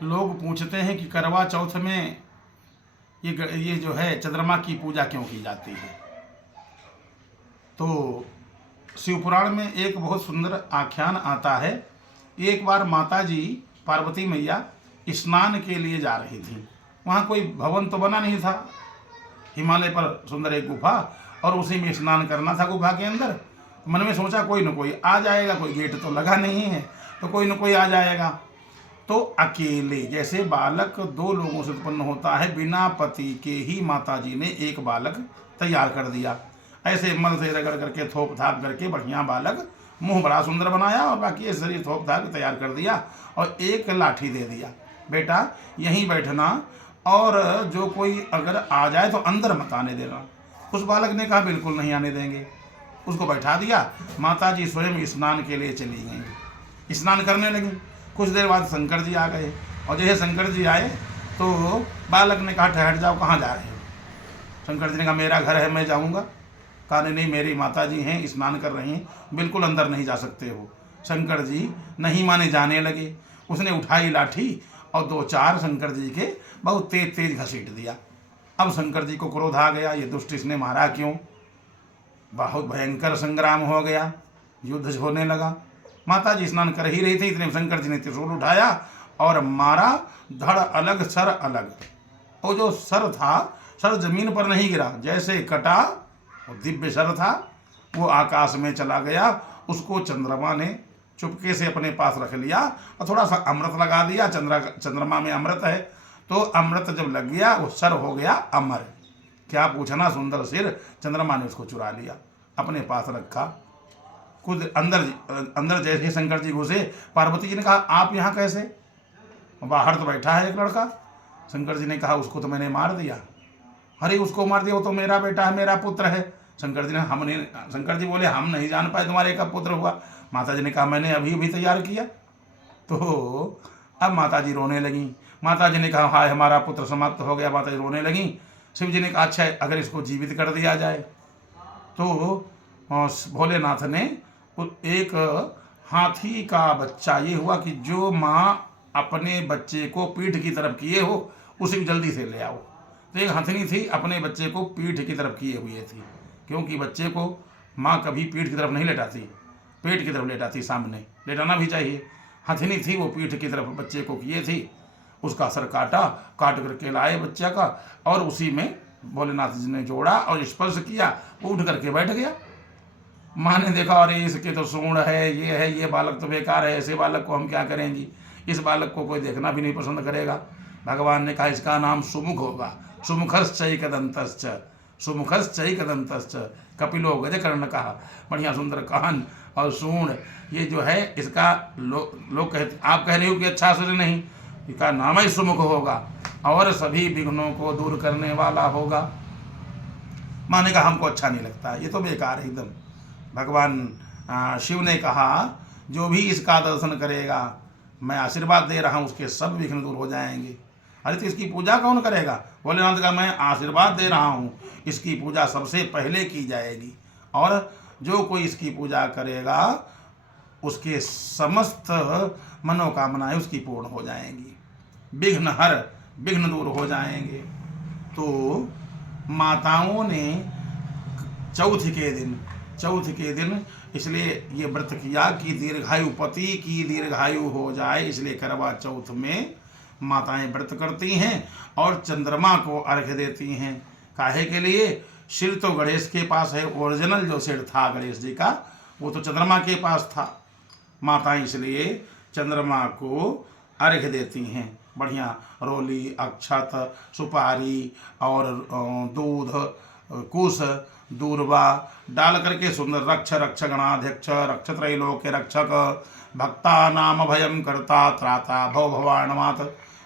लोग पूछते हैं कि करवा चौथ में ये जो है चंद्रमा की पूजा क्यों की जाती है। तो शिवपुराण में एक बहुत सुंदर आख्यान आता है। एक बार माता जी पार्वती मैया स्नान के लिए जा रही थी। वहाँ कोई भवन तो बना नहीं था, हिमालय पर सुंदर एक गुफा, और उसी में स्नान करना था गुफा के अंदर। मन में सोचा कोई न कोई आ जाएगा, कोई गेट तो लगा नहीं है तो कोई न कोई आ जाएगा। तो अकेले, जैसे बालक दो लोगों से उत्पन्न होता है, बिना पति के ही माता जी ने एक बालक तैयार कर दिया। ऐसे मल से रगड़ करके थोप थाप करके बढ़िया बालक, मुंह बड़ा सुंदर बनाया और बाकी शरीर थोप थाप तैयार कर दिया और एक लाठी दे दिया, बेटा यहीं बैठना और जो कोई अगर आ जाए तो अंदर मत आने देना। उस बालक ने कहा बिल्कुल नहीं आने देंगे। उसको बैठा दिया। माता जी स्वयं स्नान के लिए चली गई, स्नान करने लगी। कुछ देर बाद शंकर जी आ गए और जैसे शंकर जी आए तो बालक ने कहा ठहर जाओ, कहाँ जा रहे हो। शंकर जी ने कहा मेरा घर है, मैं जाऊँगा। कहा नहीं, मेरी माता जी हैं, स्नान कर रही हैं, बिल्कुल अंदर नहीं जा सकते हो। शंकर जी नहीं माने जाने लगे। उसने उठाई लाठी और दो चार शंकर जी के बहुत तेज तेज घसीट दिया। अब शंकर जी को क्रोध आ गया, ये दुष्ट इसने मारा क्यों। बहुत भयंकर संग्राम हो गया, युद्ध होने लगा। माता जी स्नान कर ही रही थी, इतने शंकर जी ने त्रिशूल उठाया और मारा। धड़ अलग सर अलग। वो जो सर था, सर जमीन पर नहीं गिरा, जैसे कटा वो दिव्य सर था, वो आकाश में चला गया। उसको चंद्रमा ने चुपके से अपने पास रख लिया और थोड़ा सा अमृत लगा दिया। चंद्रमा में अमृत है, तो अमृत जब लग गया वो सर हो गया अमर। क्या पूछना, सुंदर सिर चंद्रमा ने उसको चुरा लिया, अपने पास रखा। खुद अंदर जैसे शंकर जी घुसे, पार्वती जी ने कहा आप यहाँ कैसे, बाहर तो बैठा है एक लड़का। शंकर जी ने कहा उसको तो मैंने मार दिया। अरे उसको मार दिया, वो तो मेरा बेटा है, मेरा पुत्र है। शंकर जी ने शंकर जी बोले हम नहीं जान पाए तुम्हारे कब पुत्र हुआ। माता जी ने कहा मैंने अभी अभी तैयार किया। तो अब माता जी रोने लगी। माता जी ने कहा हाय हमारा पुत्र समाप्त हो गया। माता जी रोने लगी। शिव जी ने कहा अच्छा अगर इसको जीवित कर दिया जाए। तो भोलेनाथ ने एक हाथी का बच्चा, ये हुआ कि जो माँ अपने बच्चे को पीठ की तरफ किए हो उसे जल्दी से ले आओ। तो एक हथनी थी, अपने बच्चे को पीठ की तरफ किए हुए थी, क्योंकि बच्चे को माँ कभी पीठ की तरफ नहीं लेटाती, पेट की तरफ लेटाती, सामने लेटाना भी चाहिए। हथनी थी, वो पीठ की तरफ बच्चे को किए थी। उसका सर काट करके लाए बच्चा का, और उसी में भोलेनाथ जी ने जोड़ा और स्पर्श किया, वो उठ करके बैठ गया। माँ ने देखा अरे इसके तो सूंड है, ये बालक तो बेकार है, ऐसे बालक को हम क्या करेंगी, इस बालक को कोई देखना भी नहीं पसंद करेगा। भगवान ने कहा इसका नाम सुमुख होगा, सुमुखश्चैकदंतश्च, सुमुखश्चैकदंतश्च। कपिलो गजकर्ण कहा, बढ़िया सुंदर कान और सूंड, ये जो है इसका लोग कहते, आप कह रहे हो कि अच्छा शरीर नहीं, इसका नाम ही सुमुख होगा और सभी विघ्नों को दूर करने वाला होगा। माँ ने कहा हमको अच्छा नहीं लगता, ये तो बेकार है एकदम। भगवान शिव ने कहा जो भी इसका दर्शन करेगा मैं आशीर्वाद दे रहा हूँ उसके सब विघ्न दूर हो जाएंगे। अरे तो इसकी पूजा कौन करेगा। भोलेनाथ का मैं आशीर्वाद दे रहा हूँ, इसकी पूजा सबसे पहले की जाएगी और जो कोई इसकी पूजा करेगा उसके समस्त मनोकामनाएं उसकी पूर्ण हो जाएंगी, विघ्न दूर हो जाएंगे। तो माताओं ने चौथ के दिन इसलिए ये व्रत किया कि दीर्घायु, पति की दीर्घायु हो जाए, इसलिए करवा चौथ में माताएं व्रत करती हैं और चंद्रमा को अर्घ्य देती हैं। काहे के लिए, सिर तो गणेश के पास है, ओरिजिनल जो सिर था गणेश जी का वो तो चंद्रमा के पास था। माताएं इसलिए चंद्रमा को अर्घ्य देती हैं। बढ़िया रोली, अक्षत, सुपारी और दूध, कुश, दूर्वा डाल करके सुंदर रक्ष रक्ष गणाध्यक्ष रक्ष त्रैलोक्य रक्षक भक्ता नाम भयं कर्ता त्राता भव भवाणमात्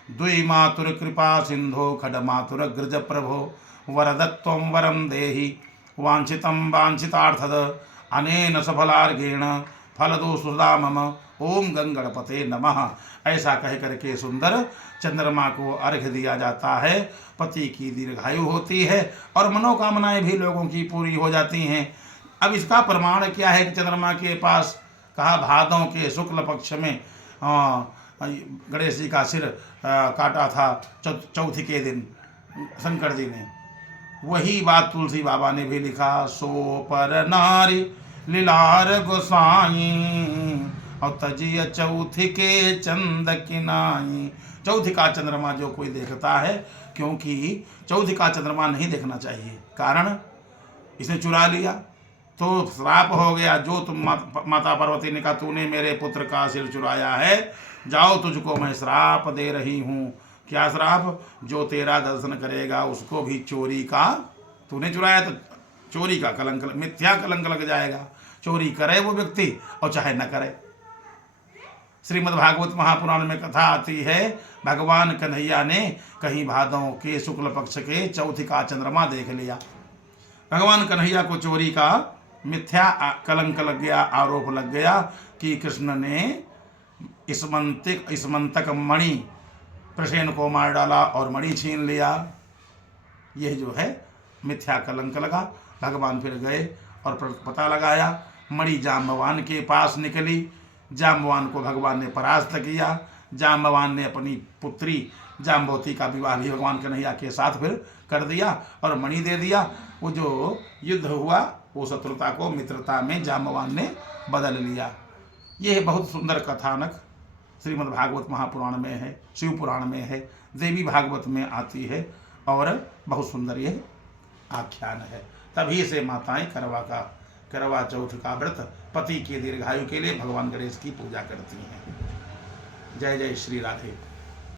द्वि मातुर कृपा सिंधो खड मातुर ग्रज प्रभो वरदत्वं वरं देहि वांछितं वांछितार्थद अनेन सफलार्घेण फलदो सुधा मम ओम गंगणपते नमः। ऐसा कह करके सुंदर चंद्रमा को अर्घ्य दिया जाता है। पति की दीर्घायु होती है और मनोकामनाएं भी लोगों की पूरी हो जाती हैं। अब इसका प्रमाण क्या है कि चंद्रमा के पास, कहा भादों के शुक्ल पक्ष में गणेश जी का सिर काटा था चौथी के दिन शंकर जी ने। वही बात तुलसी बाबा ने भी लिखा, सो पर नारी लीलार गोसाई और तजिय चौथी के चंद किनाई। चौथी का चंद्रमा जो कोई देखता है, क्योंकि चौथी का चंद्रमा नहीं देखना चाहिए, कारण इसने चुरा लिया तो श्राप हो गया। जो तुम माता पार्वती ने कहा तूने मेरे पुत्र का सिर चुराया है, जाओ तुझको मैं श्राप दे रही हूँ। क्या श्राप? जो तेरा दर्शन करेगा उसको भी चोरी का, तूने चुराया तो चोरी का कलंक, मिथ्या कलंक लग जाएगा। चोरी करे वो व्यक्ति और चाहे न करे। श्रीमद् भागवत महापुराण में कथा आती है, भगवान कन्हैया ने कहीं भादों के शुक्ल पक्ष के चौथी का चंद्रमा देख लिया। भगवान कन्हैया को चोरी का मिथ्या कलंक लग गया, आरोप लग गया कि कृष्ण ने इसमंतक मणि प्रसेन को मार डाला और मणि छीन लिया। यह जो है मिथ्या कलंक लगा। भगवान फिर गए और पता लगाया, मणि जाम्बवान के पास निकली। जाम्बवान को भगवान ने परास्त किया। जाम्बवान ने अपनी पुत्री जाम्बवती का विवाह भी भगवान कन्हैया के साथ फिर कर दिया और मणि दे दिया। वो जो युद्ध हुआ वो शत्रुता को मित्रता में जाम्बवान ने बदल लिया। यह बहुत सुंदर कथानक श्रीमद् भागवत महापुराण में है, शिव पुराण में है, देवी भागवत में आती है और बहुत सुंदर यह आख्यान है। तभी से माताएं करवा चौथ का व्रत पति के दीर्घायु के लिए भगवान गणेश की पूजा करती हैं। जय जय श्री राधे।